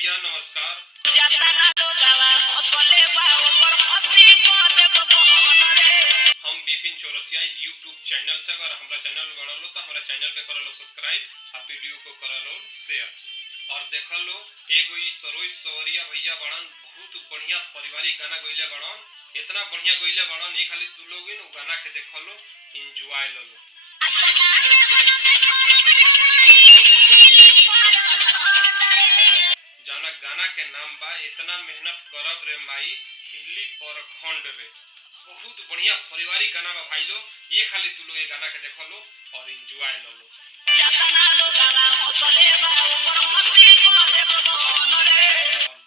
भैया नमस्कार। हम बिपिन चौरसिया यूट्यूब चैनल से अगर हमारा चैनल बढ़लो तो हमारा चैनल के करलो सब्सक्राइब और वीडियो को करलो शेयर और देखलो एगो ई सरोज सवरिया भैया बड़न बहुत बढ़िया पारिवारिक गाना गइले बड़न, इतना बढ़िया गइले बड़न एक खाली तू लोग इन गाना के देखलो एंजॉय लो। जाना गाना के नाम बा इतना मेहनत करब रे माई हिली पर खंड रे, बहुत बढ़िया पारिवारिक गाना बा भाई लो, ये खाली तू लोग ये गाना के देखलो और एंजॉय लो।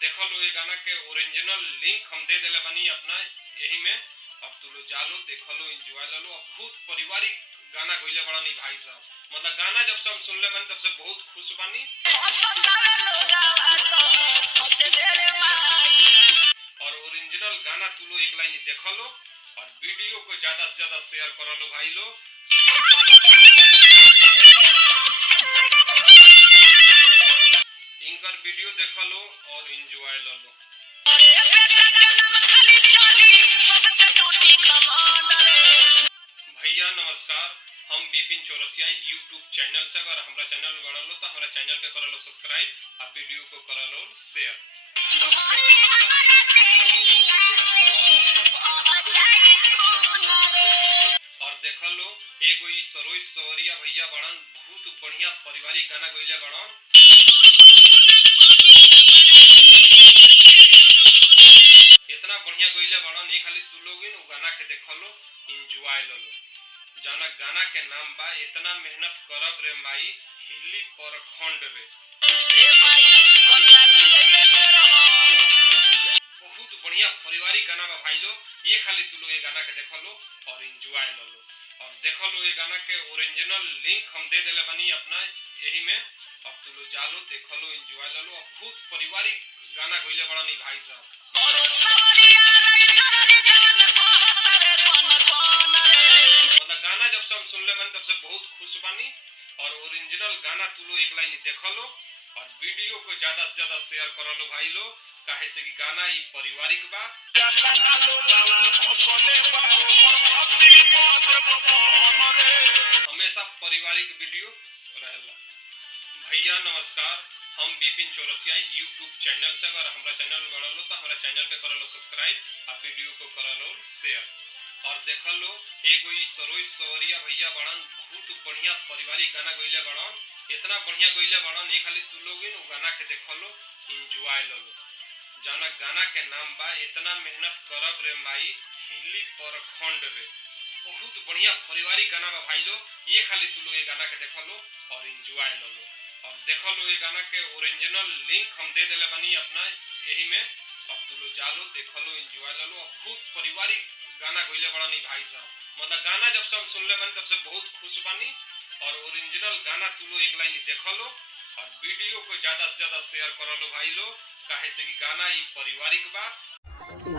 देखलो ये गाना के ओरिजिनल लिंक हम दे देले बनी अपना यही में, अब तू लोग जालो देखलो एंजॉय लो। बहुत पारिवारिक गाना गइले बड़ा नी भाई साहब, मतलब गाना जब से हम सुनले मन तब से बहुत खुश बानी और ओरिजिनल गाना तू लोग एक लाइन देखलो और वीडियो को ज्यादा से ज्यादा शेयर कर लो भाई लो। इनकर वीडियो देख लो और एंजॉय लो। भैया नमस्कार, हम बिपिन चौरसिया यूट्यूब चैनल से अगर हमारा चैनल बढ़लो तो हमारा चैनल के करलो सब्सक्राइब और वीडियो को करलो शेयर और देखलो एगो ई सरोज सवरिया भैया बड़न बहुत बढ़िया पारिवारिक गाना गइले बड़न, इतना बढ़िया गइले बड़न एक खाली तू लोग इन गाना के देखलो एंजॉय लो। जाना गाना के नाम बा इतना मेहनत करब रे माई हिली पर खंड रे, बहुत बढ़िया पारिवारिक गाना बा भाई लो, ये खाली तू लोग ये गाना के देखलो और एंजॉय लो। और देखलो ये गाना के ओरिजिनल लिंक हम दे देले बनी अपना यही में, अब तू लोग जालो देखलो एंजॉय लो। बहुत पारिवारिक गाना गइले बड़ा नी भाई साहब, मतलब गाना जब से हम सुनले मन तब से बहुत खुश बानी और ओरिजिनल गाना तू लोग एक लाइन देखलो और वीडियो को ज्यादा से ज्यादा शेयर कर लो भाई लो, काहे से कि गाना ई पारिवारिक बा हमेशा पारिवारिक वीडियो रहेला। भैया नमस्कार, हम बिपिन चौरसिया यूट्यूब चैनल से अगर हमारा चैनल बढ़लो तो हमारा चैनल के करलो सब्सक्राइब और वीडियो को करलो शेयर और देखलो एगो ई सरोज सवरिया भैया बड़न बहुत बढ़िया पारिवारिक गाना गइले बड़न, इतना बढ़िया गइले बड़न एक खाली तू लोग इन गाना के देखलो एंजॉय लो। जाना गाना के नाम बा इतना मेहनत करब रे माई हिली पर खंड रे, बहुत बढ़िया पारिवारिक गाना बा भाई लो, ये खाली तू लोग ये गाना के देखलो और एंजॉय लो। और देखलो ये गाना के ओरिजिनल लिंक हम दे देले बनी अपना यही में, अब तू लोग जालो देखलो एंजॉय लो। बहुत पारिवारिक गाना गइले बड़ा नी भाई साहब, मतलब गाना जब से हम सुनले मन तब से बहुत खुश बानी और ओरिजिनल गाना तू लोग एक लाइन देखलो और वीडियो को ज्यादा से ज्यादा शेयर कर लो भाई लो, काहे से कि गाना ई पारिवारिक बा।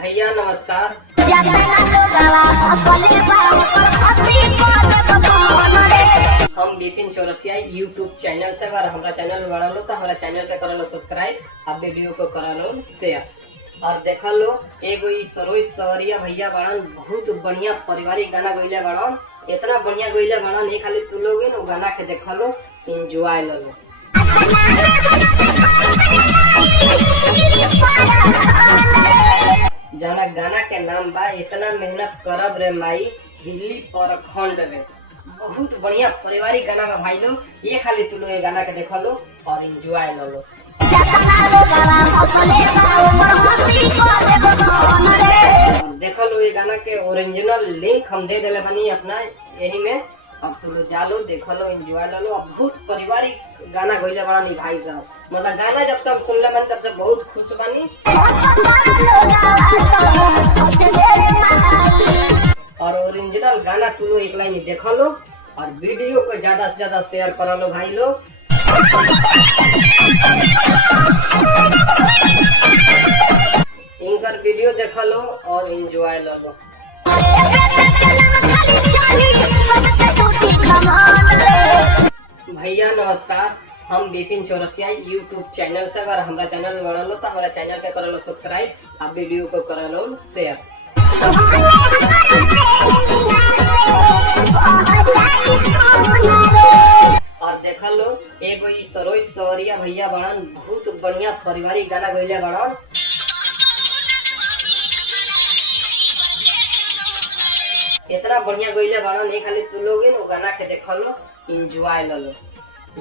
भैया नमस्कार, हम बिपिन चौरसिया यूट्यूब चैनल से अगर हमारा चैनल बढ़लो तो हमारा चैनल के करलो सब्सक्राइब और वीडियो को करलो शेयर और देखलो एगो ई सरोज सवरिया भैया बड़न बहुत बढ़िया पारिवारिक गाना गइले बड़न, इतना बढ़िया गइले बड़न एक खाली तू लोग इन गाना के देखलो एंजॉय लो। जाना गाना के नाम बा इतना मेहनत करब रे माई हिली पर खंड रे, बहुत बढ़िया पारिवारिक गाना बा भाई लो, ये खाली तू लोग ये गाना के देखलो और एंजॉय लो। देखलो ये गाना के ओरिजिनल लिंक हम दे देले बनी अपना यही में, अब तू लोग जालो देखलो एंजॉय लो। बहुत पारिवारिक गाना गइले बड़ा नी भाई साहब, मतलब गाना जब से हम सुनले मन तब से बहुत खुश बानी और ओरिजिनल गाना तू लोग एक लाइन देखलो और वीडियो को ज्यादा से ज्यादा शेयर कर लो भाई लोग। इनकर वीडियो देखलो और एंजॉय लो। भैया नमस्कार, हम बिपिन चौरसिया यूट्यूब चैनल से। अगर हमारा चैनल बढ़लो तो हमारा चैनल पे कर लो सब्सक्राइब, आप वीडियो को कर लो शेयर। और देख लो एगो ई सरोज सवरिया भैया बड़न, बहुत बढ़िया पारिवारिक गाना गइले बड़न। इतना बढ़िया गइले बड़न, नहीं खाली तू लोग वो गाना के देख लो, एंजॉय लो।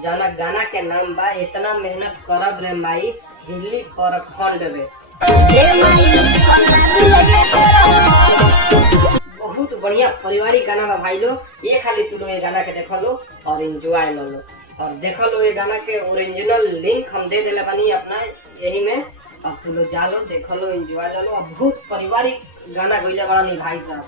जाना गाना के नाम बा इतना मेहनत करब रे माई हिली पर खंड रे। बहुत बढ़िया पारिवारिक गाना बा भाई लोग, ये खाली तू लोग ये गाना के देख लो और एंजॉय लो। और देख लो ये गाना के ओरिजिनल लिंक हम दे देले बानी अपना यही में, अब तू लोग जा लो देख लो एंजॉय लो। अब बहुत पारिवारिक गाना गइले बड़ा नहीं भाई साहब।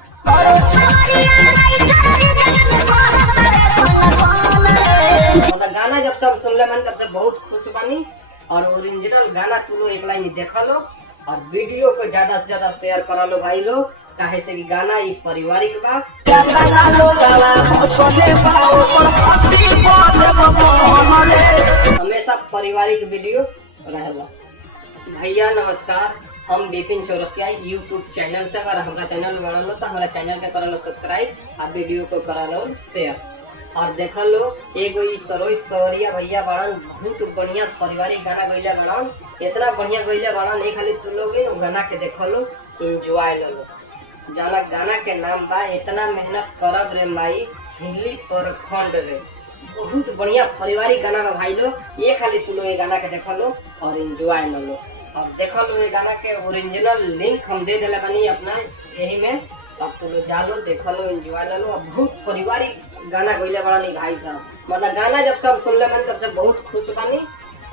मतलब गाना जब सब सुन ले मन तब से बहुत खुश बानी। और ओरिजिनल गाना तू लोग एक लाइन देख लो और वीडियो को ज्यादा से ज्यादा शेयर करा लो भाई लोग, काहे से कि गाना ये पारिवारिक बा। हमेशा पारिवारिक वीडियो रहेला। भैया नमस्कार, हम बिपिन चौरसिया यूट्यूब चैनल से। अगर हमारा चैनल बढ़लो तो हमारा चैनल के कर लो सब्सक्राइब, आप वीडियो को करा लो शेयर। और देख लो एगो ई सरोज सवरिया भैया बड़न, बहुत बढ़िया पारिवारिक गाना गइले बड़न। इतना बढ़िया गइले बड़न, नहीं खाली तू लोग गाना के देख लो एंजॉय लो। जाना गाना के नाम बा इतना मेहनत करब रे माई हिली पर खंड रे। बहुत बढ़िया पारिवारिक गाना बा भाई लोग, ये खाली तू लोग ये गाना के देख लो और एंजॉय लो। और देख लो ये गाना के ओरिजिनल लिंक हम दे देले बानी अपना यही में, अब तू लोग जा लो देख लो एंजॉय लो। बहुत पारिवारिक गाना गइले बड़ा नहीं भाई साहब। मतलब गाना जब सब सुन ले मन तब से बहुत खुश बानी।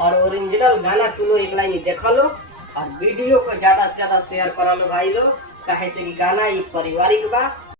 और ओरिजिनल गाना तू लोग एक लाइन देख लो और वीडियो को ज्यादा से ज्यादा शेयर करा लो भाई लोग, काहे से कि गाना ये पारिवारिक बा।